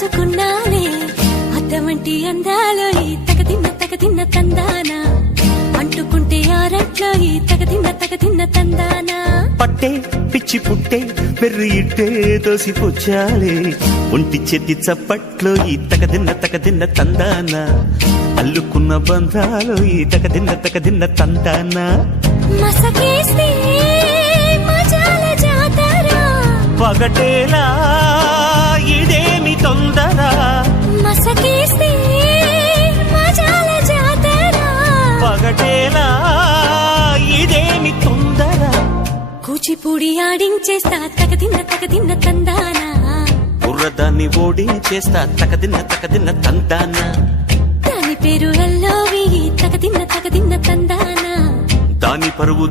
దాచుకున్నాలే అద్దమంటి అందాలో ఈ తగదిన్న తందానా అంటుకుంటే ఆరట్లో ఈ తగదిన్న తందానా పట్టే పిచ్చి పుట్టే పెర్రి ఇట్టే దోసిపుచ్చాలే ఒంటి చేతి చప్పట్లో ఈ తగదిన్న తందానా అల్లుకున్న బంధాలు ఈ తగదిన్న తందానా మసకేస్తే మజాల జాతర పగటేలా ఇదేమి తొందర మసకేస్తే మజాల జాతర పగటేలా ఇదేమి తొందర కూచిపూడి ఆడించేస్తా తగదిన్న తందానా బుర్రదాన్ని ఓడించేస్తా తగదిన్న తందానా దాని పేరు ఎల్లోవి తగదిన్న తందానా దాని పరువు